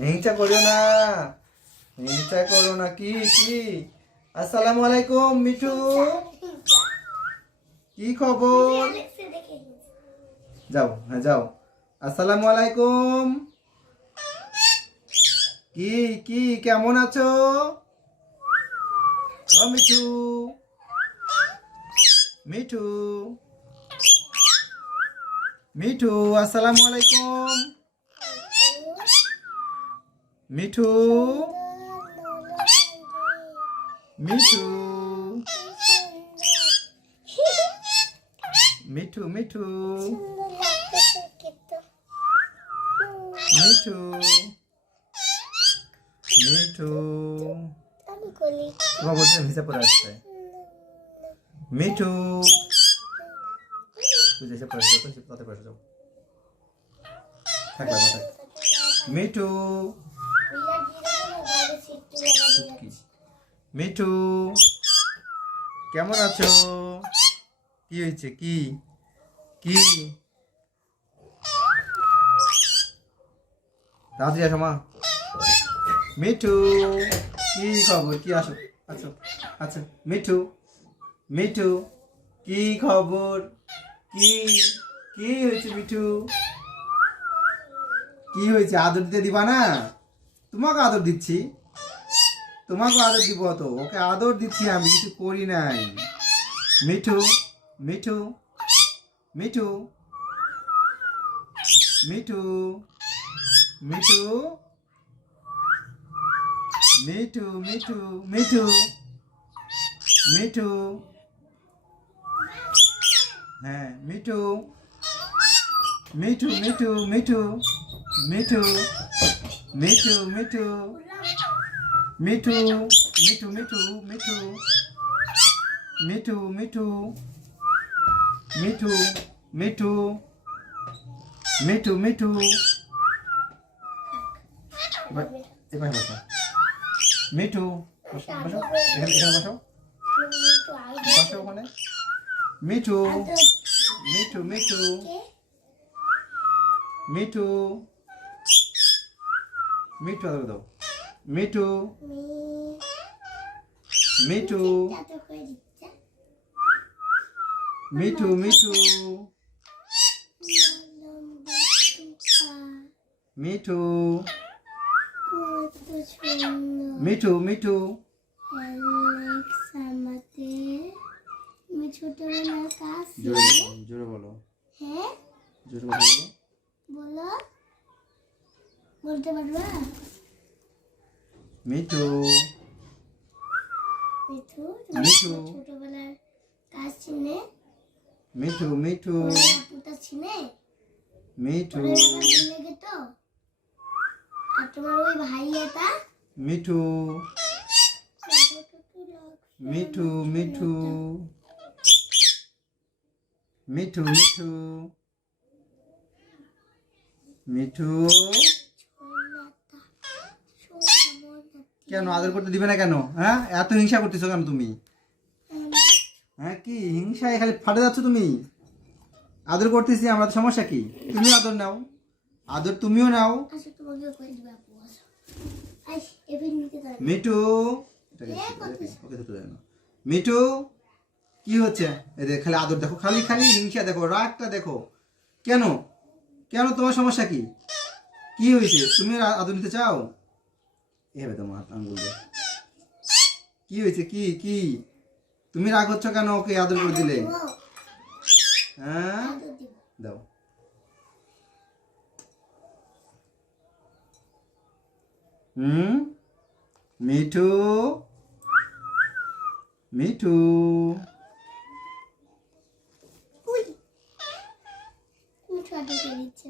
হিংসা করিও না, হিংসা করো না। কি কি? আসসালামু আলাইকুম মিঠু, কি খবর? যাও, হ্যাঁ যাও। আসসালামু আলাইকুম। কি কি কেমন আছো? ও মিঠু, মিঠু, মিঠু, আসসালামু আলাইকুম। মিঠু, মিঠু, মিঠু, মিঠু, মিঠু, মিঠু, তোমার বলতে ভিসা পরে আসছে। মিঠু, তুই যেসব পরে যাও, তাতে পরে যাও, থাকবে থাক। মিঠু, মিঠু, কেমন আছো? কি হয়েছে? কি কি? তাড়াতাড়ি আসো মা। মিঠু, কি খবর? কি আসো, আচ্ছা আচ্ছা। মিঠু, মিঠু, কি খবর? কি কি হয়েছে মিঠু? কি হয়েছে? আদর দিতে দিবা না? তোমাকে আদর দিচ্ছি, তোমাকে আদর দিব তো। ওকে আদর দিচ্ছি, আমি কিছু করি নাই। মিঠু, মিঠু, মিঠু, মিঠু, মিঠু, মিঠু, মিঠু, মিঠু, মিঠু, হ্যাঁ মিঠু, মিঠু, মিঠু, মিঠু, মিঠু, মিঠু, মিঠু, মিঠু, মিঠু, মিঠু, মিঠু, মিঠু, মিঠু, মিঠু, মিঠু, মিঠু, মিঠু, এবার বসো। মিঠু, বসো, বসো, এখানে এখানে বসো, বসো ওখানে। মিঠু, মিঠু, মিঠু, মিঠু, মিঠু, আদর দাও। মিঠু, মিঠু, মিঠু, মিঠু, মিঠু, মিঠু, মিঠু, জোরে বলো, হ্যাঁ জোরে বলো, বলো, বলতে পারবা? মিঠু, মিঠু, মিঠু, ছোটবেলার কাজ চিনে? মিঠু, মিঠু, আপুটা চিনে? মিঠু, ভুলে গেত? আর তোমার ওই ভাই এটা? মিঠু, মিঠু, মিঠু, মিঠু, মিঠু, মিঠু, কেন আদর করতে দিবে না কেন? হ্যাঁ, এত হিংসা করতেছো কেন তুমি? হ্যাঁ, কি হিংসায় খালি ফাটে যাচ্ছ তুমি? আদর করতেছি আমরা, তো সমস্যা কি? তুমিও আদর নাও, আদর তুমিও নাও। মিঠু, মিঠু, কি হচ্ছে? এদের খালি আদর দেখো, খালি খালি হিংসা দেখো, রাগটা দেখো। কেন কেন তোমার সমস্যা কি? কি হয়েছে? তুমি আদর নিতে চাও? এভাবে তোমার হাত আঙ্গুল দিয়ে। কি হয়েছে? কি কি তুমি রাগ হচ্ছ কেন ওকে আদর করে দিলে? হ্যাঁ, দাও। মিঠু, মিঠু, মিঠু আদর করে দিচ্ছে।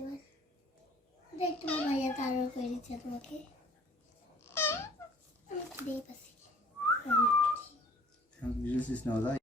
দেখ তোমার ভাইয়া তো আদর করে দিচ্ছে তোমাকে। আমি তো দেই পাচ্ছি।